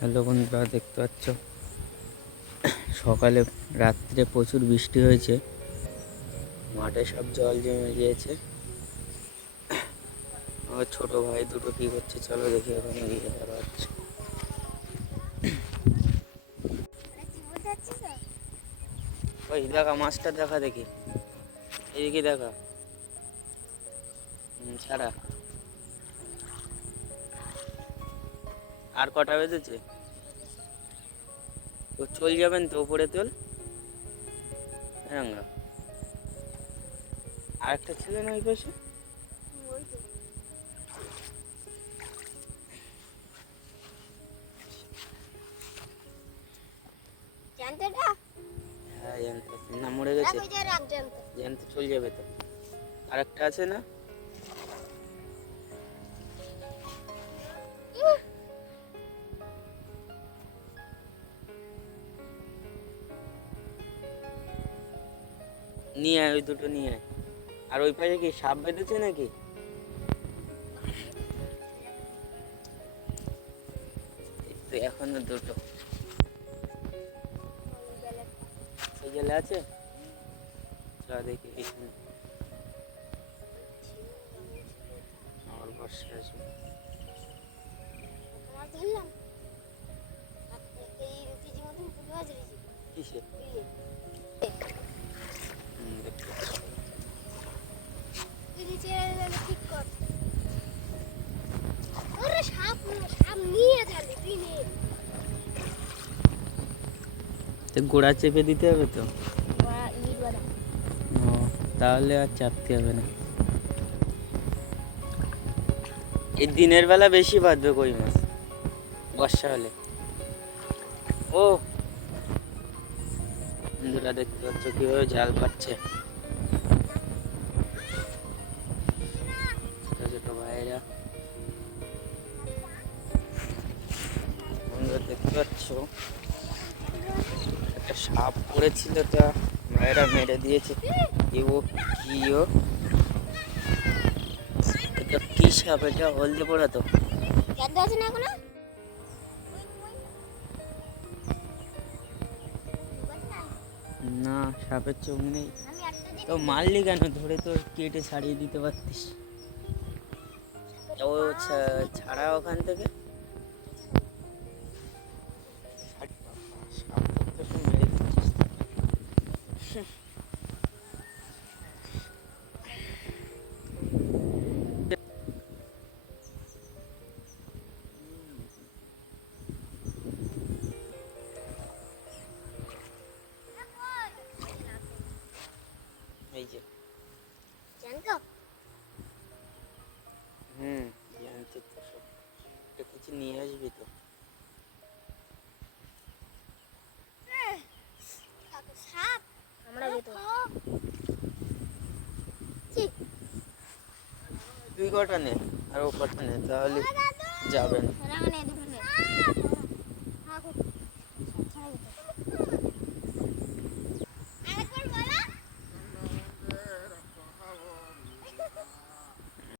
Hello বন্ধুরা, দেখতে পাচ্ছ সকালে রাত্রে প্রচুর বৃষ্টি হয়েছে, মাঠে সব জল জমে গিয়েছে। আমার ছোট ভাই দুটো কি করছে চলো দেখি, ওখানে গিয়ে দেখা হচ্ছে। ওই দেখা মাছটা দেখা, দেখি এইদিকে দেখা। ছাড়া আর কটা বেজেছে? ও চল যাবেন তো উপরে, তোল রাঙ্গা। আর একটা ছিল না ওই পাশে? হ্যাঁ জানতে না, মরে গেছে। জানতে চল যাবে তো। আর একটা আছে না? নিয়ে আয়, ওই দুটো নিয়ে আয়। আর ওই পাশে কি সাপ বেঁধেছে নাকি? তো এখনো দুটো এই জলে আছে, চল দেখি। এখানে আমার বর্ষা আসবে। কিসে? গোড়া চেপে দিতে হবে তো। তাহলে আর চাপতে হবে না। এই দিনের বেলা বেশি বাঁধবে কই মাছ বর্ষা হলে। ও বন্ধুরা, দেখতে পাচ্ছ কিভাবে জাল পাচ্ছে ছোট ছোট ভাইয়েরা। বন্ধুরা দেখতে পাচ্ছ একটা সাপ পড়েছিল, তা ভাইয়েরা মেরে দিয়েছে। ও কি, এটা কি সাপ? এটা হলদে পড়া তো। না, সাপের চোখ নেই তো। মারলি কেন? ধরে তো কেটে ছাড়িয়ে দিতে পারতিস। ও ছাড়া ওখান থেকে। এই যে জানতে তো সব কিছু নিয়ে আসবি তো। তুই কটা নে আর ও কটা নে, তাহলে যাবেন।